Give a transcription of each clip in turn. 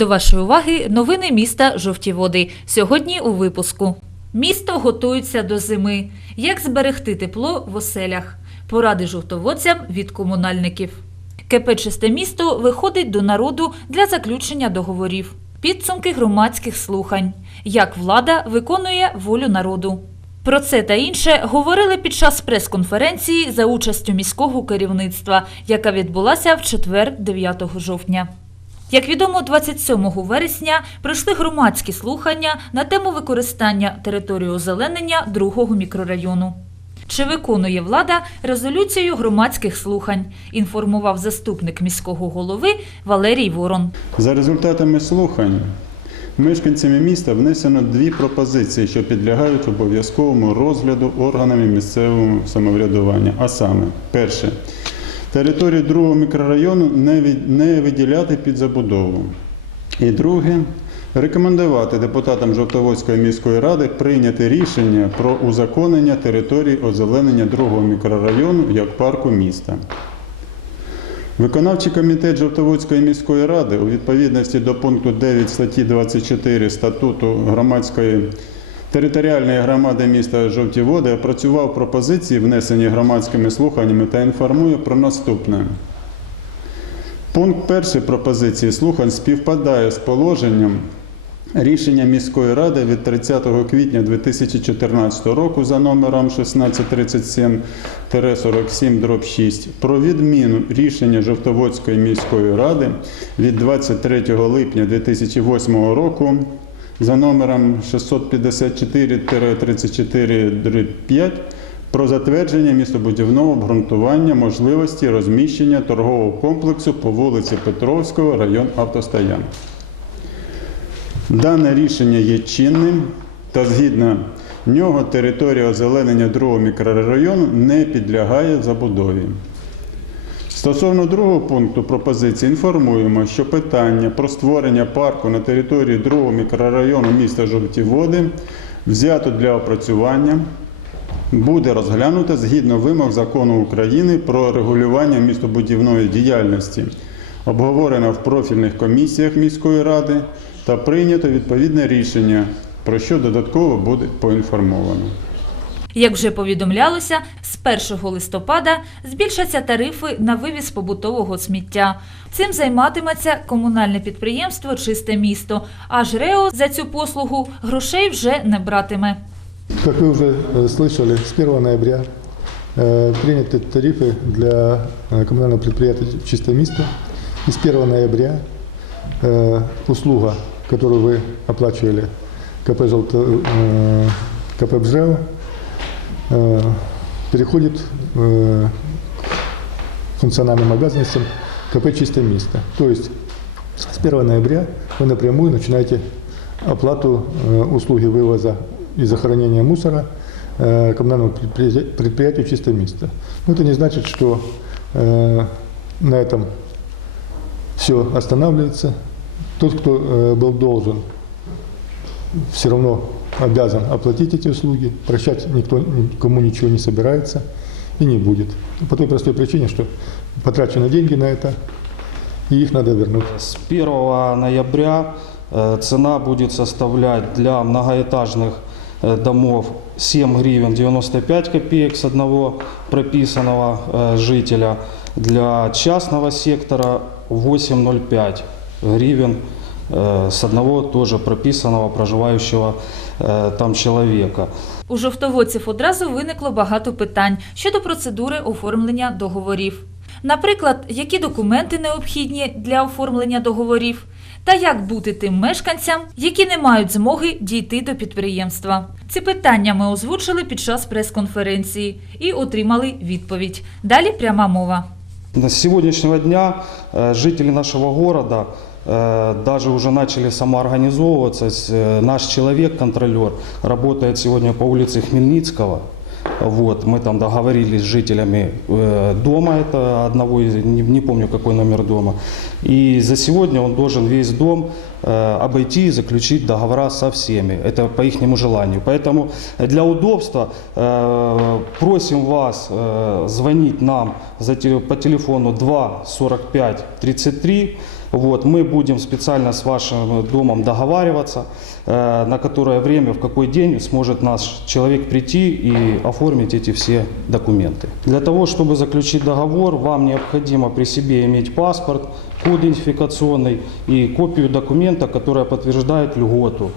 До вашої уваги новини міста Жовті Води. Сьогодні у випуску. Місто готується до зими. Як зберегти тепло в оселях? Поради жовтоводцям від комунальників. КП «Чисте місто виходить до народу для заключення договорів. Підсумки громадських слухань. Як влада виконує волю народу. Про це та інше говорили під час прес-конференції за участю міського керівництва, яка відбулася в четвер, 9 жовтня. Як відомо, 27 вересня пройшли громадські слухання на тему використання території озеленення другого мікрорайону. Чи виконує влада резолюцію громадських слухань? Інформував заступник міського голови Валерій Ворон. За результатами слухань мешканцями міста внесено дві пропозиції, що підлягають обов'язковому розгляду органами місцевого самоврядування. А саме, перше, територію другого мікрорайону не виділяти під забудову. І друге, рекомендувати депутатам Жовтоводської міської ради прийняти рішення про узаконення території озеленення другого мікрорайону як парку міста. Виконавчий комітет Жовтоводської міської ради у відповідності до пункту 9 статті 24 статуту громадської територіальної громади міста Жовті Води опрацював пропозиції, внесені громадськими слуханнями, та інформує про наступне. Пункт першої пропозиції слухань співпадає з положенням рішення міської ради від 30 квітня 2014 року за номером 1637-47 6 про відміну рішення Жовтоводської міської ради від 23 липня 2008 року за номером 654-34 5 про затвердження містобудівного обґрунтування можливості розміщення торгового комплексу по вулиці Петровського, район автостоянок. Дане рішення є чинним та згідно нього територія озеленення другого мікрорайону не підлягає забудові. Стосовно другого пункту пропозиції інформуємо, що питання про створення парку на території другого мікрорайону міста Жовті Води взято для опрацювання буде розглянуто згідно вимог закону України про регулювання містобудівної діяльності, обговорено в профільних комісіях міської ради та прийнято відповідне рішення, про що додатково буде поінформовано. Як вже повідомлялося, з 1 листопада збільшаться тарифи на вивіз побутового сміття. Цим займатиметься комунальне підприємство Чисте місто, а ЖРЕО за цю послугу грошей вже не братиме. Как вы уже э, слышали, с 1 ноября э, приняты тарифы для э, коммунального предприятия «Чистое место». И с 1 ноября э, услуга, которую вы оплачивали КП, «Желто- э, КП «Бжео», э, переходит э, к функциональным обязанностям КП «Чистое место». То есть с 1 ноября вы напрямую начинаете оплату э, услуги вывоза и захоронения мусора э, коммунальному предприятию, предприятию «Чистое место». Но это не значит, что э, на этом все останавливается. Тот, кто э, был должен, все равно обязан оплатить эти услуги. Прощать никто никому ничего не собирается и не будет. По той простой причине, что потрачены деньги на это, и их надо вернуть. С 1 ноября э, цена будет составлять для многоэтажных э, домов 7 гривен 95 копеек с одного прописанного э, жителя, для частного сектора 8,05 гривен с одного тоже прописанного проживающего э, там человека. У жовтоводців одразу виникло багато питань щодо процедури оформлення договорів. Наприклад, які документи необхідні для оформлення договорів, та як бути тим мешканцям, які не мають змоги дійти до підприємства. Ці питання ми озвучили під час прес-конференції і отримали відповідь. Далі пряма мова. С сегодняшнего дня э, жители нашего города э, даже уже начали самоорганизовываться. С- э, Наш человек, контролер, работает сегодня по улице Хмельницкого. Вот, мы там договорились с жителями э, дома, это одного из, не, не помню какой номер дома. И за сегодня он должен весь дом э, обойти и заключить договора со всеми. Это по их желанию. Поэтому для удобства э, просим вас э, звонить нам за те- по телефону 2 45 33 Вот, мы будем специально с вашим домом договариваться, э, на которое время, в какой день сможет наш человек прийти и оформить эти все документы. Для того, чтобы заключить договор, вам необходимо при себе иметь паспорт, код идентификационный и копию документа, которая подтверждает льготу.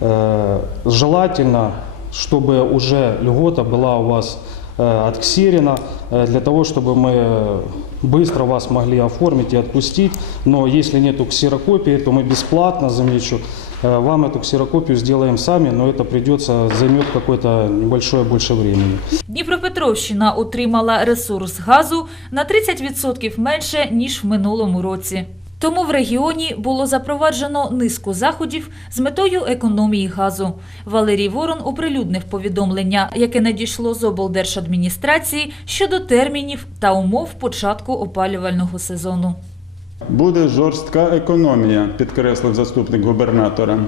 Э, Желательно, чтобы уже льгота была у вас э, отксерена, э, для того, чтобы мы э, быстро вас могли оформить и отпустить. Но если нету ксерокопии, то мы бесплатно, замечу, э, вам эту ксерокопию сделаем сами, но это придется, займет какое-то небольшое больше времени. Дніпропетровщина отримала ресурс газу на 30% менше, ніж в минулому році. Тому в регіоні було запроваджено низку заходів з метою економії газу. Валерій Ворон оприлюднив повідомлення, яке надійшло з облдержадміністрації щодо термінів та умов початку опалювального сезону. Буде жорстка економія, підкреслив заступник губернатора.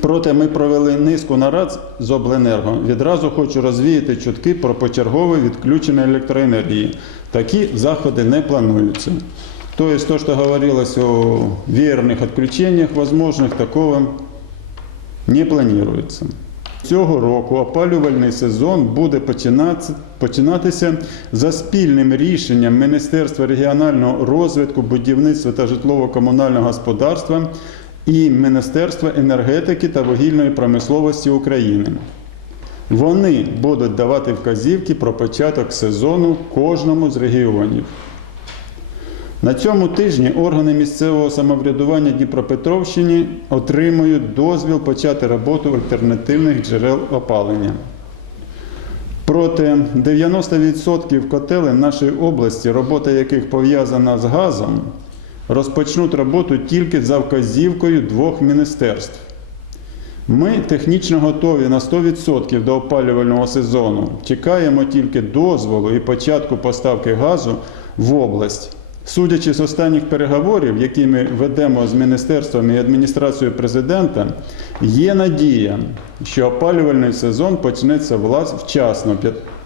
Проте ми провели низку нарад з обленерго. Відразу хочу розвіяти чутки про почергове відключення електроенергії. Такі заходи не плануються. То есть то, что говорилось о веерных отключениях возможных, такого не планується. Цього року опалювальний сезон буде починатися за спільним рішенням Міністерства регіонального розвитку, будівництва та житлово-комунального господарства і Міністерства енергетики та вугільної промисловості України. Вони будуть давати вказівки про початок сезону кожному з регіонів. На цьому тижні органи місцевого самоврядування Дніпропетровщини отримують дозвіл почати роботу альтернативних джерел опалення. Проте 90% котелень нашої області, робота яких пов'язана з газом, розпочнуть роботу тільки за вказівкою двох міністерств. Ми технічно готові на 100% до опалювального сезону. Чекаємо тільки дозволу і початку поставки газу в область. Судячи з останніх переговорів, які ми ведемо з міністерством і адміністрацією президента, є надія, що опалювальний сезон почнеться влас- вчасно,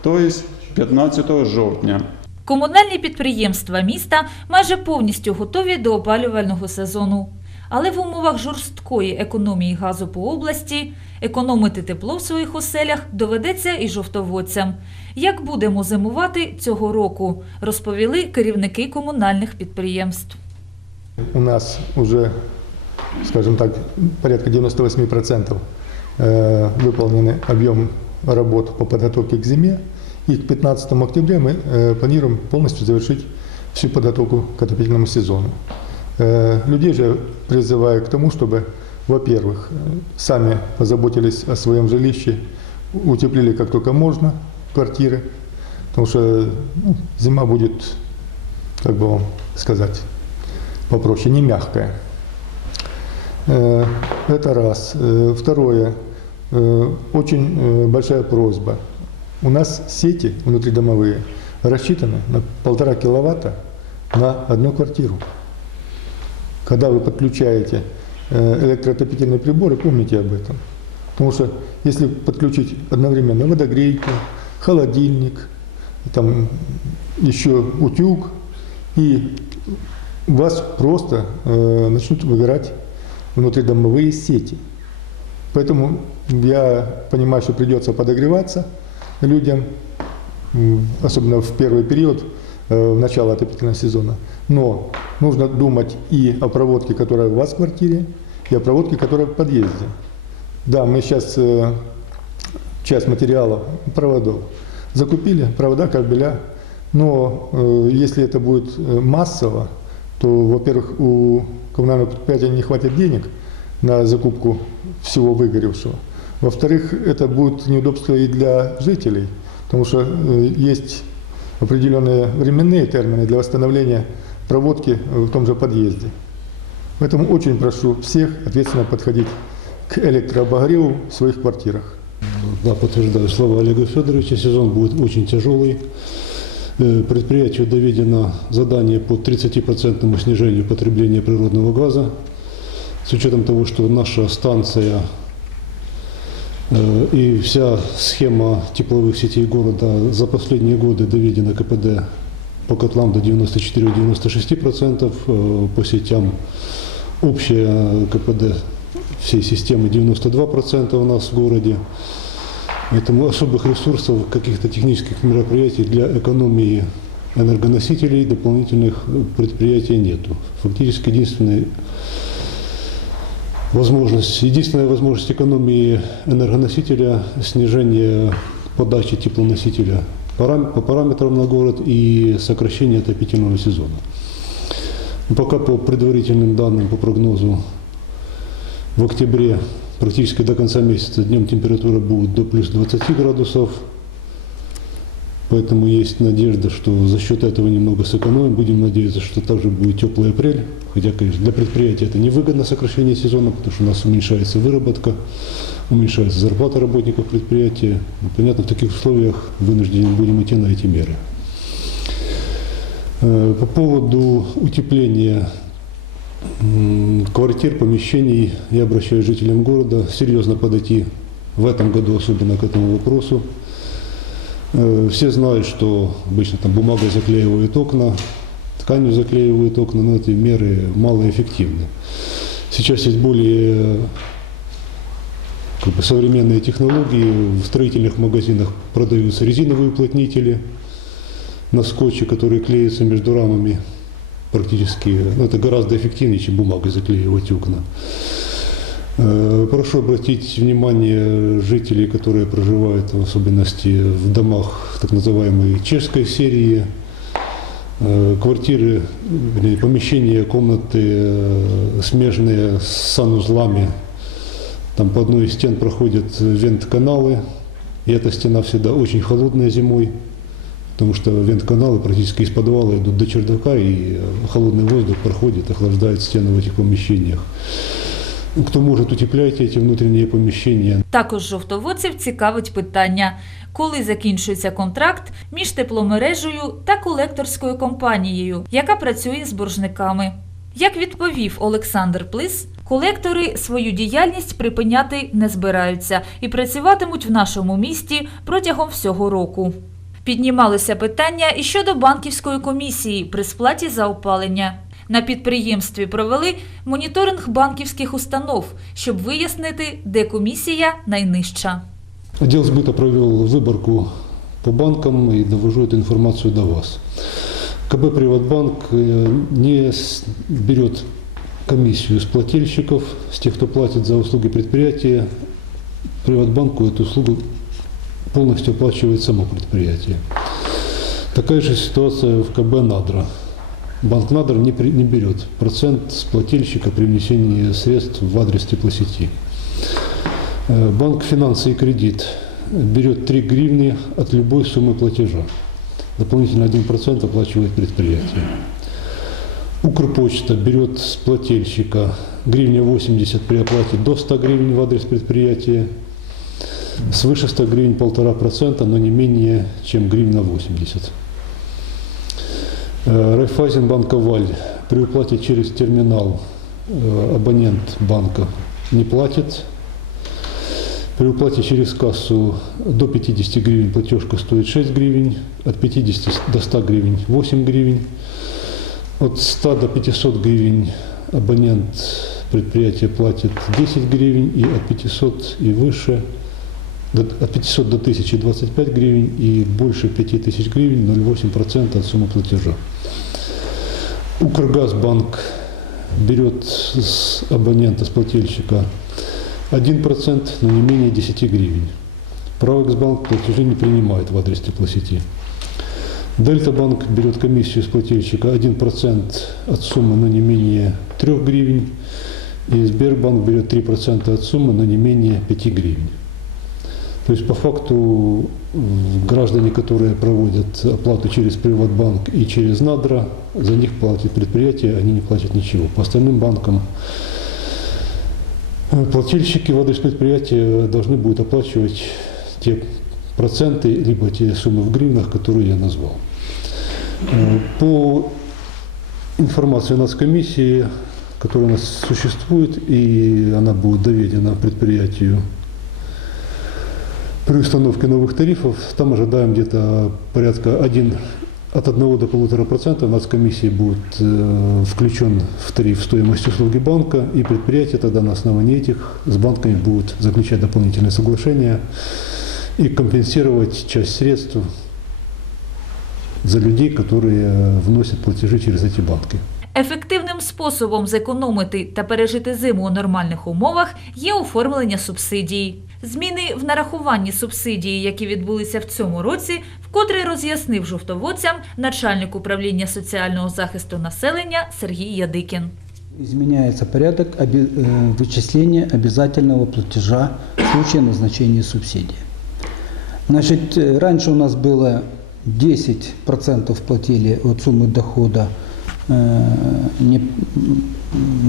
тобто 15 жовтня. Комунальні підприємства міста майже повністю готові до опалювального сезону. Але в умовах жорсткої економії газу по області економити тепло в своїх оселях доведеться і жовтоводцям. Як будемо зимувати цього року, розповіли керівники комунальних підприємств. У нас уже, скажем так, порядка 98% э, выполнены объем работ по подготовке к зиме. И к 15 октября мы э, планируем полностью завершить всю подготовку к отопительному сезону. Э, Людей же призываю к тому, чтобы, во-первых, э, сами позаботились о своем жилище, утеплили как только можно квартиры, потому что ну, зима будет, как бы вам сказать, попроще, не мягкая. Э, Это раз. Э, Второе. Э, Очень большая просьба. У нас сети внутридомовые рассчитаны на полтора киловатта на одну квартиру. Когда вы подключаете электроотопительные приборы, помните об этом. Потому что если подключить одновременно водогрейку, холодильник, там еще утюг, и у вас просто э, начнут выгорать внутридомовые сети. Поэтому я понимаю, что придется подогреваться людям, особенно в первый период, э, в начало отопительного сезона. Но нужно думать и о проводке, которая у вас в квартире, и о проводке, которая в подъезде. Да, мы сейчас э, часть материалов, проводов, закупили, провода, кабеля, но э, если это будет э, массово, то, во-первых, у коммунального предприятия не хватит денег на закупку всего выгоревшего. Во-вторых, это будет неудобство и для жителей, потому что э, есть определенные временные термины для восстановления проводки в том же подъезде. Поэтому очень прошу всех ответственно подходить к электрообогреву в своих квартирах. Да, подтверждаю слова Олега Федоровича. Сезон будет очень тяжелый. Э, Предприятию доведено задание по 30% снижению потребления природного газа. С учетом того, что наша станция э, и вся схема тепловых сетей города за последние годы доведена КПД по котлам до 94-96%, э, по сетям общее КПД всей системы 92% у нас в городе. Поэтому особых ресурсов, каких-то технических мероприятий для экономии энергоносителей дополнительных предприятий нету. Фактически единственный возможность, единственная возможность экономии энергоносителя – снижение подачи теплоносителя по параметрам на город и сокращение отопительного сезона. Но Пока по предварительным данным, по прогнозу, в октябре практически до конца месяца днем температура будет до плюс 20 градусов, Поэтому есть надежда, что за счет этого немного сэкономим. Будем надеяться, что также будет теплый апрель. Хотя, конечно, для предприятия это невыгодно сокращение сезона, потому что у нас уменьшается выработка, уменьшается зарплата работников предприятия. Ну, понятно, в таких условиях вынуждены будем идти на эти меры. Э, По поводу утепления квартир, помещений, я обращаюсь к жителям города серьезно подойти в этом году особенно к этому вопросу. Э, Все знают, что обычно там бумагой заклеивают окна, тканью заклеивают окна, но эти меры малоэффективны. Сейчас есть более как бы, современные технологии. В строительных магазинах продаются резиновые уплотнители на скотче, которые клеятся между рамами практически. Ну, это гораздо эффективнее, чем бумагой заклеивать окна. Э, Прошу обратить внимание жителей, которые проживают в особенности в домах так называемой чешской серии, Э, квартиры, помещения, комнаты э, смежные с санузлами. Там по одной из стен проходят вент-каналы, и эта стена всегда очень холодная зимой, потому что вент-каналы практически из подвала идут до чердака, и э, холодный воздух проходит, охлаждает стены в этих помещениях. Ну, Кто может, утепляйте эти внутренние помещения. Також жовтоводців цікавить питання, коли закінчується контракт між тепломережею та колекторською компанією, яка працює з боржниками. Як відповів Олександр Плис, колектори свою діяльність припиняти не збираються і працюватимуть в нашому місті протягом всього року. Піднімалися питання і щодо банківської комісії при сплаті за опалення. На підприємстві провели моніторинг банківських установ, щоб вияснити, де комісія найнижча. Отдел сбыта провел выборку по банкам и довожу эту информацию до вас. КБ «Приватбанк» э, не с- берет комиссию с плательщиков, с тех, кто платит за услуги предприятия. «Приватбанку» эту услугу полностью оплачивает само предприятие. Такая же ситуация в КБ «Надра». Банк «Надра» не, при- не берет процент с плательщика при внесении средств в адрес теплосети. Э, Банк «Финансы и кредит» берет 3 гривны от любой суммы платежа. Дополнительно 1% оплачивает предприятие. Укрпочта берет с плательщика гривня 80 при оплате до 100 гривен в адрес предприятия. Свыше 100 гривен 1,5%, но не менее, чем гривна 80. Э, Райфайзенбанка Валь при уплате через терминал э, абонент банка не платит. При уплате через кассу до 50 гривен платежка стоит 6 гривен, от 50 до 100 гривен 8 гривен, от 100 до 500 гривен абонент предприятия платит 10 гривен и от 500 и выше от 500 до 1000 25 гривен и больше 5000 гривен 0,8% от суммы платежа. Укргазбанк берет с абонента, с плательщика 1%, но не менее 10 гривен. Правэксбанк платежи не принимает в адрес теплосети. Дельтабанк берет комиссию с плательщика 1% от суммы, но не менее 3 гривен. И Сбербанк берет 3% от суммы, но не менее 5 гривен. То есть по факту граждане, которые проводят оплату через Приватбанк и через Надра, за них платит предприятие, они не платят ничего. По остальным банкам плательщики в адрес предприятия должны будут оплачивать те проценты, либо те суммы в гривнах, которые я назвал. По информации у нас комиссии, которая у нас существует, и она будет доведена предприятию при установке новых тарифов, там ожидаем где-то порядка 1, от 1 до 1,5% нацкомиссии будет э, включен в тариф стоимость услуги банка, и предприятия тогда на основании этих с банками будут заключать дополнительные соглашения и компенсировать часть средств за людей, которые э, вносят платежи через эти банки. Ефективним способом зекономити та пережити зиму у нормальних умовах є оформлення субсидій. Зміни в нарахуванні субсидії, які відбулися в цьому році, вкотре роз'яснив жовтоводцям начальник управління соціального захисту населення Сергій Ядикін. Изменяется порядок оби- э, вычисления обязательного платежа в случае назначения субсидии. Значит, э, раньше у нас было 10% платили от суммы дохода э, не- м,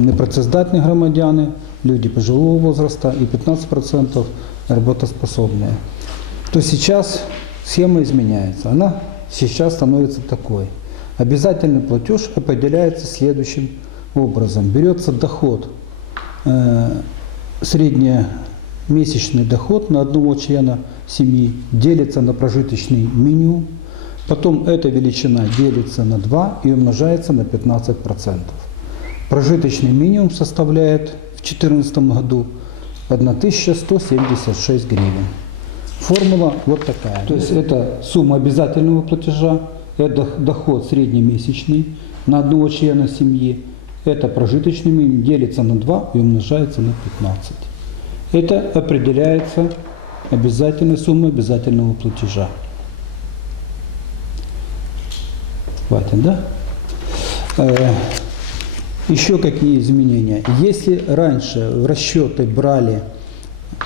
непрацездатні громадяни, люди пожилого возраста и 15% работоспособные. То сейчас схема изменяется. Она сейчас становится такой. Обязательный платеж определяется следующим образом. Берется доход, э, среднемесячный доход на одного члена семьи, делится на прожиточный минимум, потом эта величина делится на 2 и умножается на 15%. Прожиточный минимум составляет 2014 году 1176 гривен. Формула вот такая. То есть это сумма обязательного платежа, это доход среднемесячный на одного члена семьи, это прожиточный минимум делится на 2 и умножается на 15. Это определяется обязательной суммой обязательного платежа. Хватит, да? Еще какие изменения? Если раньше в расчеты брали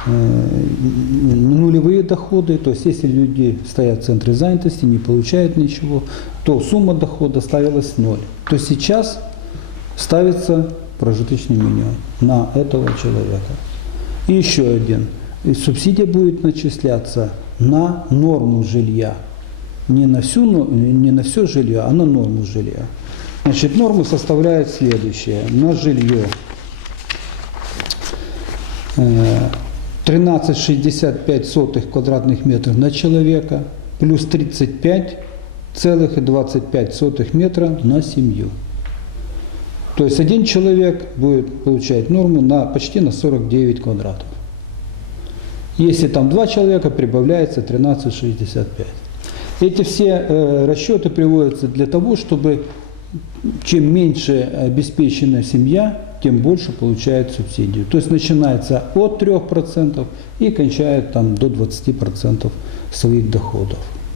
э, нулевые доходы, то есть если люди стоят в центре занятости, не получают ничего, то сумма дохода ставилась ноль. То сейчас ставится прожиточный минимум на этого человека. И еще один. И субсидия будет начисляться на норму жилья. Не на, всю, не на все жилье, а на норму жилья. Значит, норму составляет следующее. На жилье э, 13,65 квадратных метров на человека плюс 35,25 метра на семью. То есть один человек будет получать норму на почти на 49 квадратов. Если там два человека, прибавляется 13,65. Эти все э, расчеты приводятся для того, чтобы чем меньше обеспечена семья, тем больше получает субсидию. То есть начинается от 3% и кончает там до 20% своих доходов.